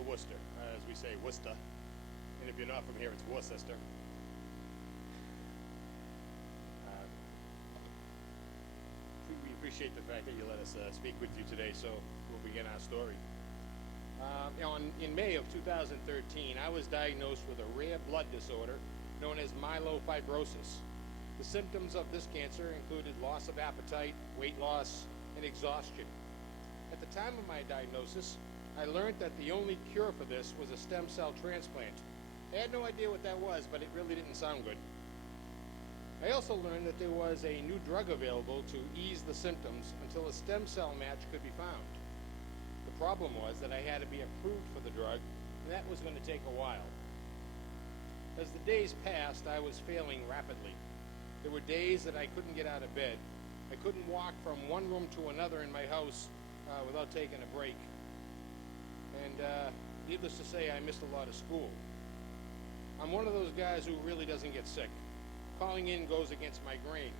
to Worcester, as we say, Worcester. And if you're not from here, it's Worcester. We appreciate the fact that you let us speak with you today, so we'll begin our story. In May of 2013, I was diagnosed with a rare blood disorder known as myelofibrosis. The symptoms of this cancer included loss of appetite, weight loss, and exhaustion. At the time of my diagnosis, I learned that the only cure for this was a stem cell transplant. I had no idea what that was, but it really didn't sound good. I also learned that there was a new drug available to ease the symptoms until a stem cell match could be found. The problem was that I had to be approved for the drug, and that was going to take a while. As the days passed, I was failing rapidly. There were days that I couldn't get out of bed. I couldn't walk from one room to another in my house without taking a break. And needless to say, I missed a lot of school. I'm one of those guys who really doesn't get sick. Calling in goes against my grain.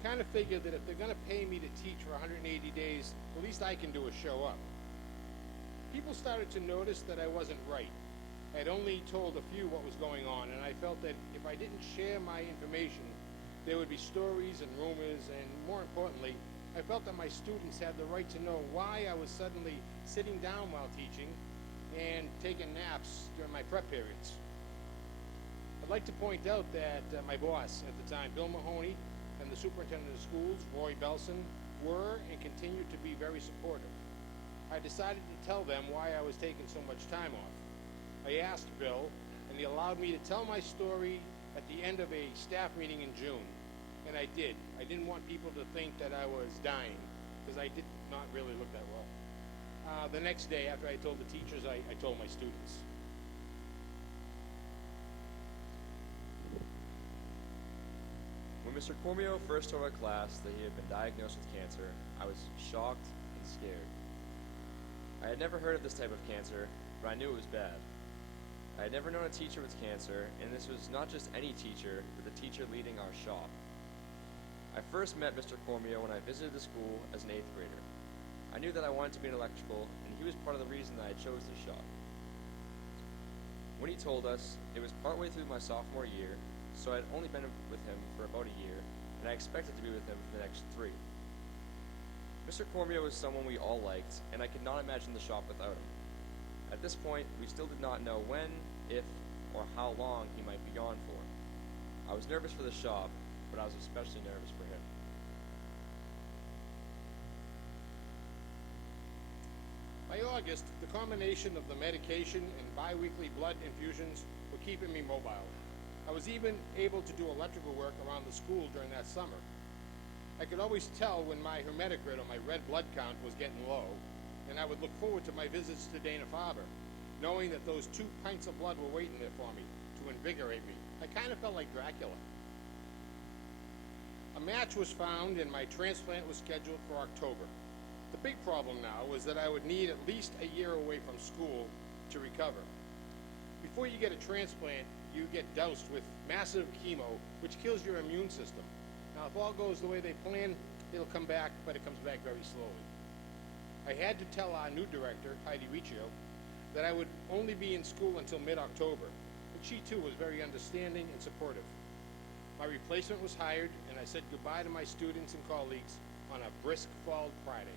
I kind of figured that if they're going to pay me to teach for 180 days, the least I can do is show up. People started to notice that I wasn't right. I had only told a few what was going on, and I felt that if I didn't share my information, there would be stories and rumors, and more importantly, I felt that my students had the right to know why I was suddenly sitting down while teaching and taking naps during my prep periods. I'd like to point out that my boss at the time, Bill Mahoney, and the superintendent of schools, Roy Belson, were and continue to be very supportive. I decided to tell them why I was taking so much time off. I asked Bill, and he allowed me to tell my story at the end of a staff meeting in June. And I did. I didn't want people to think that I was dying, because I did not really look that well. The next day, after I told the teachers, I told my students. When Mr. Cormio first told our class that he had been diagnosed with cancer, I was shocked and scared. I had never heard of this type of cancer, but I knew it was bad. I had never known a teacher with cancer, and this was not just any teacher, but the teacher leading our shop. I first met Mr. Cormio when I visited the school as an 8th grader. I knew that I wanted to be in electrical, and he was part of the reason that I chose this shop. When he told us, it was partway through my sophomore year, so I had only been with him for about a year, and I expected to be with him for the next 3. Mr. Cormio was someone we all liked, and I could not imagine the shop without him. At this point, we still did not know when, if, or how long he might be gone for. I was nervous for the shop, but I was especially nervous for him. By August, the combination of the medication and bi-weekly blood infusions were keeping me mobile. I was even able to do electrical work around the school during that summer. I could always tell when my hematocrit or my red blood count was getting low, and I would look forward to my visits to Dana-Farber, knowing that those 2 pints of blood were waiting there for me to invigorate me. I kind of felt like Dracula. A match was found and my transplant was scheduled for October. The big problem now was that I would need at least a year away from school to recover. Before you get a transplant, you get doused with massive chemo, which kills your immune system. Now, if all goes the way they plan, it'll come back, but it comes back very slowly. I had to tell our new director, Heidi Riccio, that I would only be in school until mid-October, and she too was very understanding and supportive. My replacement was hired, and I said goodbye to my students and colleagues on a brisk fall Friday.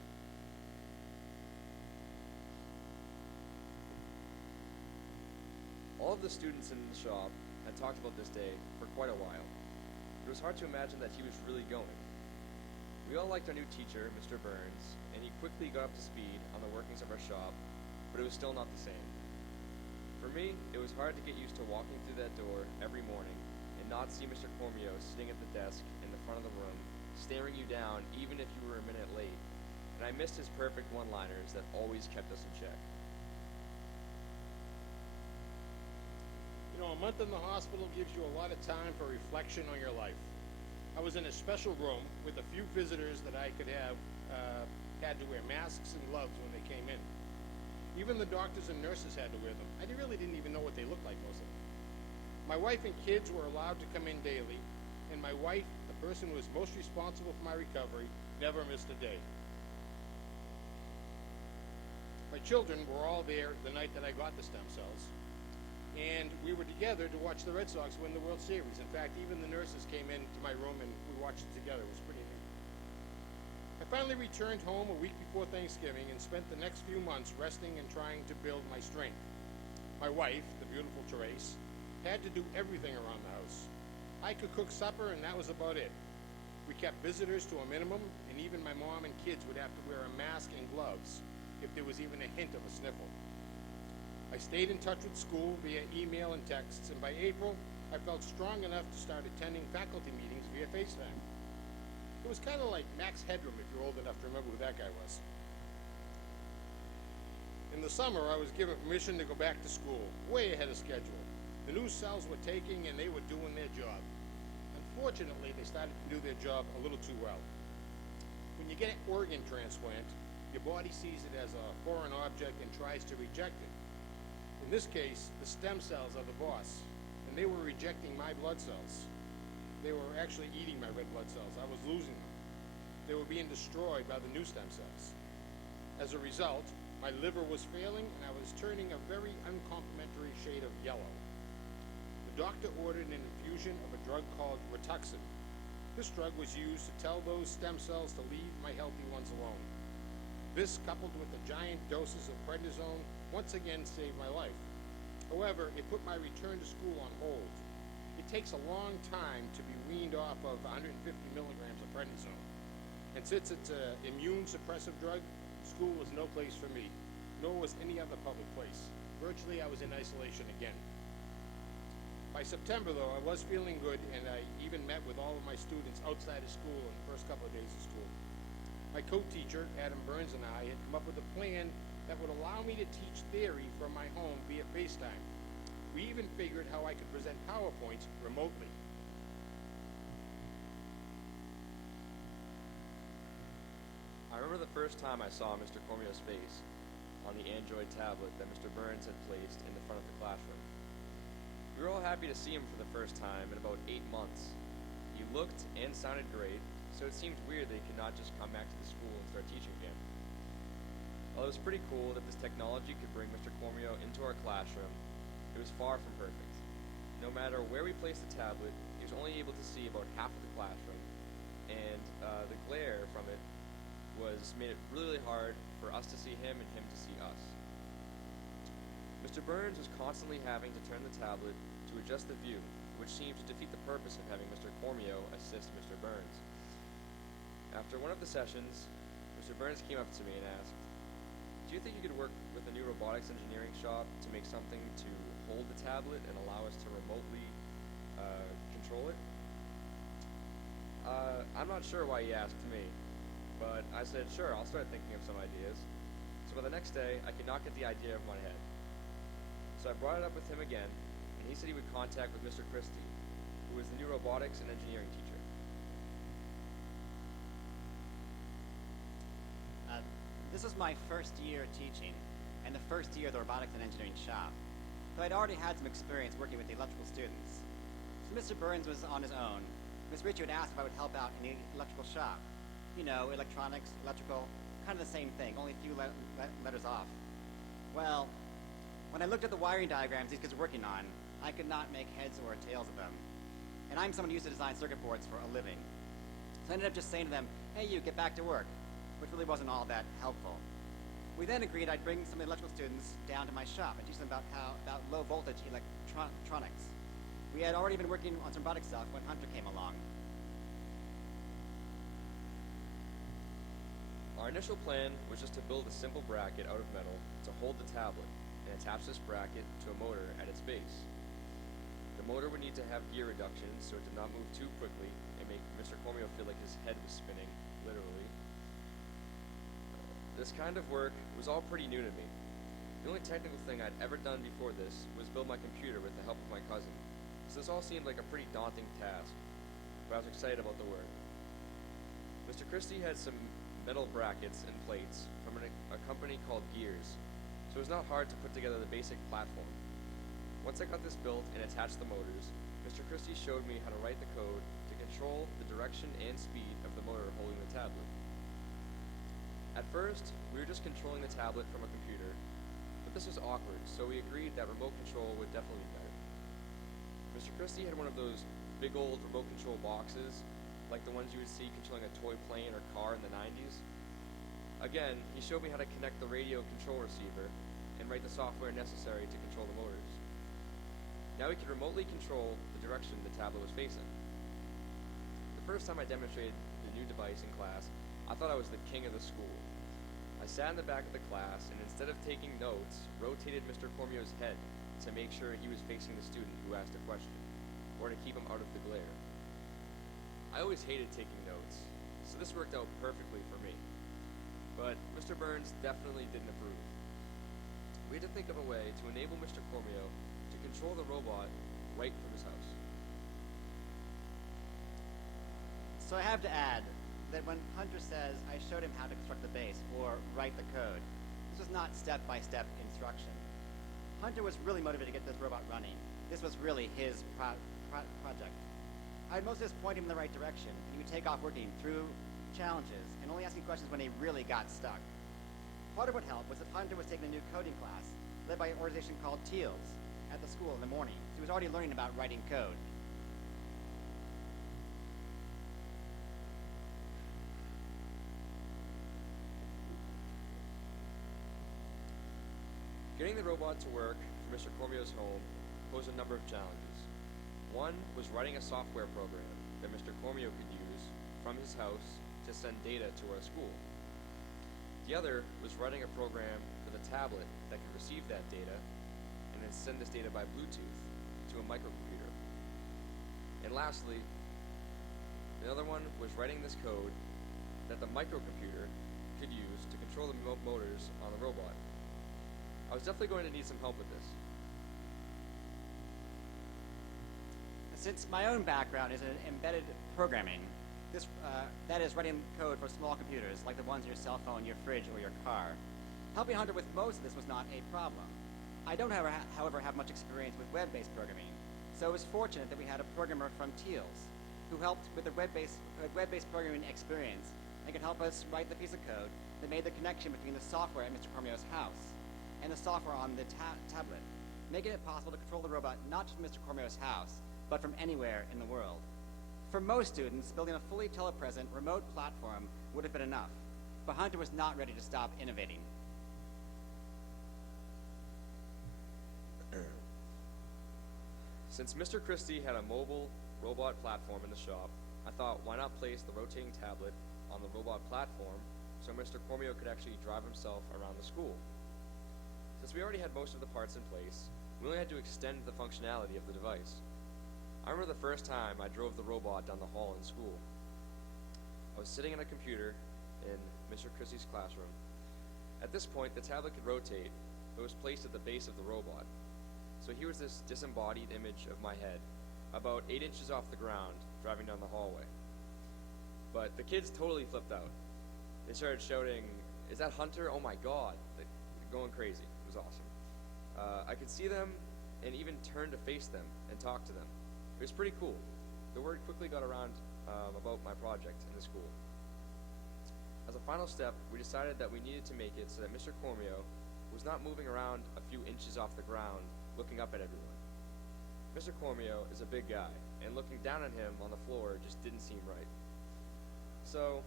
All of the students in the shop had talked about this day for quite a while. It was hard to imagine that he was really going. We all liked our new teacher, Mr. Burns, and he quickly got up to speed on the workings of our shop, but it was still not the same. For me, it was hard to get used to walking through that door every morning and not see Mr. Cormio sitting at the desk in the front of the room, staring you down even if you were a minute late, and I missed his perfect one-liners that always kept us in check. You know, a month in the hospital gives you a lot of time for reflection on your life. I was in a special room with a few visitors that I could have had to wear masks and gloves when they came in. Even the doctors and nurses had to wear them. I really didn't even know what they looked like, most of them. My wife and kids were allowed to come in daily, and my wife, the person who was most responsible for my recovery, never missed a day. My children were all there the night that I got the stem cells, and we were together to watch the Red Sox win the World Series. In fact, even the nurses came into my room and we watched it together. It was pretty neat. I finally returned home a week before Thanksgiving and spent the next few months resting and trying to build my strength. My wife, the beautiful Therese, had to do everything around the house. I could cook supper and that was about it. We kept visitors to a minimum, and even my mom and kids would have to wear a mask and gloves if there was even a hint of a sniffle. I stayed in touch with school via email and texts, and by April, I felt strong enough to start attending faculty meetings via FaceTime. It was kind of like Max Headroom, if you're old enough to remember who that guy was. In the summer, I was given permission to go back to school, way ahead of schedule. The new cells were taking, and they were doing their job. Unfortunately, they started to do their job a little too well. When you get an organ transplant, your body sees it as a foreign object and tries to reject it. In this case, the stem cells are the boss, and they were rejecting my blood cells. They were actually eating my red blood cells. I was losing them. They were being destroyed by the new stem cells. As a result, my liver was failing, and I was turning a very uncomplimentary shade of yellow. The doctor ordered an infusion of a drug called Rituxan. This drug was used to tell those stem cells to leave my healthy ones alone. This, coupled with the giant doses of prednisone, once again saved my life. However, it put my return to school on hold. It takes a long time to be weaned off of 150 milligrams of prednisone. And since it's an immune suppressive drug, school was no place for me, nor was any other public place. Virtually, I was in isolation again. By September, though, I was feeling good, and I even met with all of my students outside of school in the first couple of days of school. My co-teacher, Adam Burns, and I had come up with a plan that would allow me to teach theory from my home via FaceTime. We even figured how I could present PowerPoints remotely. I remember the first time I saw Mr. Cormio's face on the Android tablet that Mr. Burns had placed in the front of the classroom. We were all happy to see him for the first time in about 8 months. He looked and sounded great, so it seemed weird that he could not just come back to the school and start teaching again. While it was pretty cool that this technology could bring Mr. Cormio into our classroom, it was far from perfect. No matter where we placed the tablet, he was only able to see about half of the classroom, and the glare from it made it really hard for us to see him and him to see us. Mr. Burns was constantly having to turn the tablet to adjust the view, which seemed to defeat the purpose of having Mr. Cormio assist Mr. Burns. After one of the sessions, Mr. Burns came up to me and asked, "Do you think you could work with a new robotics engineering shop to make something to hold the tablet and allow us to remotely control it?" I'm not sure why he asked me, but I said, "Sure, I'll start thinking of some ideas." So by the next day, I could not get the idea of my head. So I brought it up with him again, and he said he would contact with Mr. Christy, who was the new robotics and engineering teacher. This was my first year teaching, and the first year of the robotics and engineering shop. So I'd already had some experience working with the electrical students. So Mr. Burns was on his own. Ms. Ritchie would ask if I would help out in the electrical shop. You know, electronics, electrical, kind of the same thing, only a few letters off. Well, when I looked at the wiring diagrams these kids were working on, I could not make heads or tails of them. And I'm someone who used to design circuit boards for a living. So I ended up just saying to them, "Hey, you, get back to work," which really wasn't all that helpful. We then agreed I'd bring some electrical students down to my shop and teach them about low voltage electronics. We had already been working on some robotic stuff when Hunter came along. Our initial plan was just to build a simple bracket out of metal to hold the tablet and attach this bracket to a motor at its base. The motor would need to have gear reduction so it did not move too quickly and make Mr. Cormio feel like his head was spinning, literally. This kind of work was all pretty new to me. The only technical thing I'd ever done before this was build my computer with the help of my cousin, so this all seemed like a pretty daunting task, but I was excited about the work. Mr. Christy had some metal brackets and plates from a company called Gears, so it was not hard to put together the basic platform. Once I got this built and attached the motors, Mr. Christy showed me how to write the code to control the direction and speed of the motor holding the tablet. At first, we were just controlling the tablet from a computer, but this was awkward, so we agreed that remote control would definitely be better. Mr. Christie had one of those big old remote control boxes, like the ones you would see controlling a toy plane or car in the 90s. Again, he showed me how to connect the radio control receiver and write the software necessary to control the motors. Now we could remotely control the direction the tablet was facing. The first time I demonstrated the new device in class, I thought I was the king of the school. I sat in the back of the class and instead of taking notes, rotated Mr. Cormio's head to make sure he was facing the student who asked a question, or to keep him out of the glare. I always hated taking notes, so this worked out perfectly for me. But Mr. Burns definitely didn't approve. We had to think of a way to enable Mr. Cormio to control the robot right from his house. So I have to add that when Hunter says I showed him how to construct the base or write the code, this was not step-by-step instruction. Hunter was really motivated to get this robot running. This was really his project. I'd mostly just point him in the right direction, and he would take off working through challenges and only asking questions when he really got stuck. Part of what helped was that Hunter was taking a new coding class led by an organization called TEALS at the school in the morning. So he was already learning about writing code. Getting the robot to work for Mr. Cormio's home posed a number of challenges. One was writing a software program that Mr. Cormio could use from his house to send data to our school. The other was writing a program for the tablet that could receive that data and then send this data by Bluetooth to a microcomputer. And lastly, another one was writing this code that the microcomputer could use to control the motors on the robot. I was definitely going to need some help with this. Since my own background is in embedded programming, that is writing code for small computers like the ones in your cell phone, your fridge, or your car, helping Hunter with most of this was not a problem. I don't, however, have much experience with web-based programming, so it was fortunate that we had a programmer from TEALS who helped with the web-based programming experience and could help us write the piece of code that made the connection between the software at Mr. Cormio's house and the software on the tablet, making it possible to control the robot not just from Mr. Cormio's house, but from anywhere in the world. For most students, building a fully telepresent remote platform would have been enough, but Hunter was not ready to stop innovating. Since Mr. Christie had a mobile robot platform in the shop, I thought, why not place the rotating tablet on the robot platform so Mr. Cormio could actually drive himself around the school. Since we already had most of the parts in place, we only had to extend the functionality of the device. I remember the first time I drove the robot down the hall in school. I was sitting at a computer in Mr. Christie's classroom. At this point, the tablet could rotate, but was placed at the base of the robot. So here was this disembodied image of my head, about 8 inches off the ground, driving down the hallway. But the kids totally flipped out. They started shouting, "Is that Hunter? Oh my God!" They're going crazy. It was awesome. I could see them and even turn to face them and talk to them. It was pretty cool. The word quickly got around about my project in the school. As a final step, we decided that we needed to make it so that Mr. Cormio was not moving around a few inches off the ground looking up at everyone. Mr. Cormio is a big guy, and looking down on him on the floor just didn't seem right. So,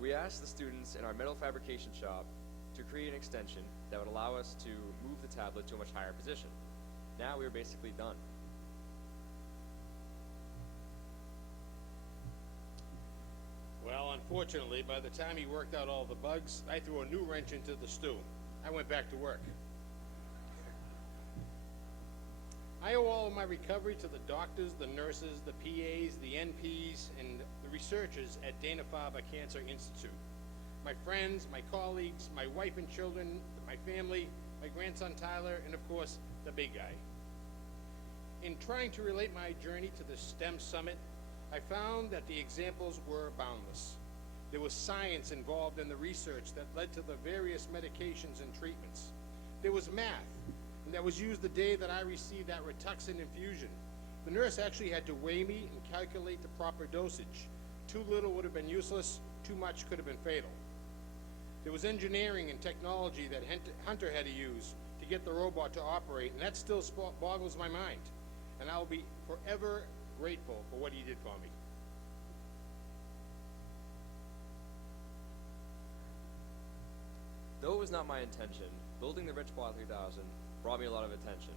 we asked the students in our metal fabrication shop to create an extension that would allow us to move the tablet to a much higher position. Now we were basically done. Well, unfortunately, by the time he worked out all the bugs, I threw a new wrench into the stew. I went back to work. I owe all of my recovery to the doctors, the nurses, the PAs, the NPs, and the researchers at Dana-Farber Cancer Institute. My friends, my colleagues, my wife and children, my family, my grandson Tyler, and of course, the big guy. In trying to relate my journey to the STEM Summit, I found that the examples were boundless. There was science involved in the research that led to the various medications and treatments. There was math, and that was used the day that I received that Rituxan infusion. The nurse actually had to weigh me and calculate the proper dosage. Too little would have been useless, too much could have been fatal. There was engineering and technology that Hunter had to use to get the robot to operate, and that still boggles my mind. And I'll be forever grateful for what he did for me. Though it was not my intention, building the RichBot 3000 brought me a lot of attention.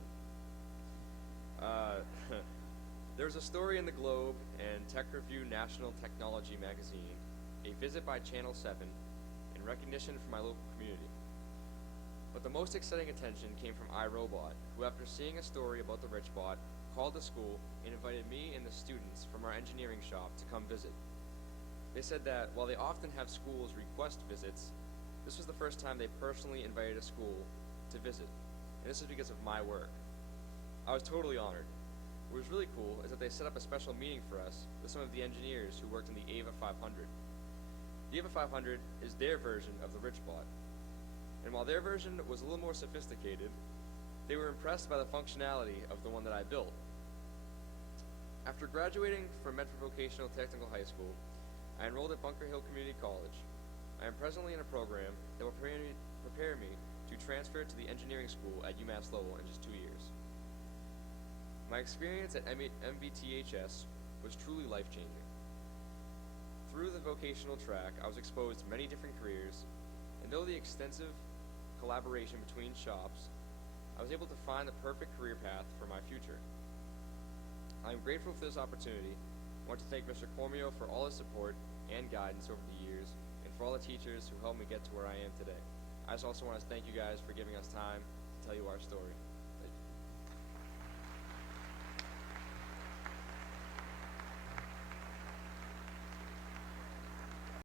There was a story in the Globe and Tech Review National Technology magazine, a visit by Channel 7, and recognition from my local community. But the most exciting attention came from iRobot, who after seeing a story about the RichBot, called the school and invited me and the students from our engineering shop to come visit. They said that while they often have schools request visits, this was the first time they personally invited a school to visit, and this is because of my work. I was totally honored. What was really cool is that they set up a special meeting for us with some of the engineers who worked in the Ava 500. The Ava 500 is their version of the RichBot, and while their version was a little more sophisticated, they were impressed by the functionality of the one that I built. After graduating from Medford Vocational Technical High School, I enrolled at Bunker Hill Community College. I am presently in a program that will prepare me to transfer to the engineering school at UMass Lowell in just 2 years. My experience at MVTHS was truly life-changing. Through the vocational track, I was exposed to many different careers, and though the extensive collaboration between shops, I was able to find the perfect career path for my future. I am grateful for this opportunity. I want to thank Mr. Cormio for all his support and guidance over the years, and for all the teachers who helped me get to where I am today. I just also want to thank you guys for giving us time to tell you our story.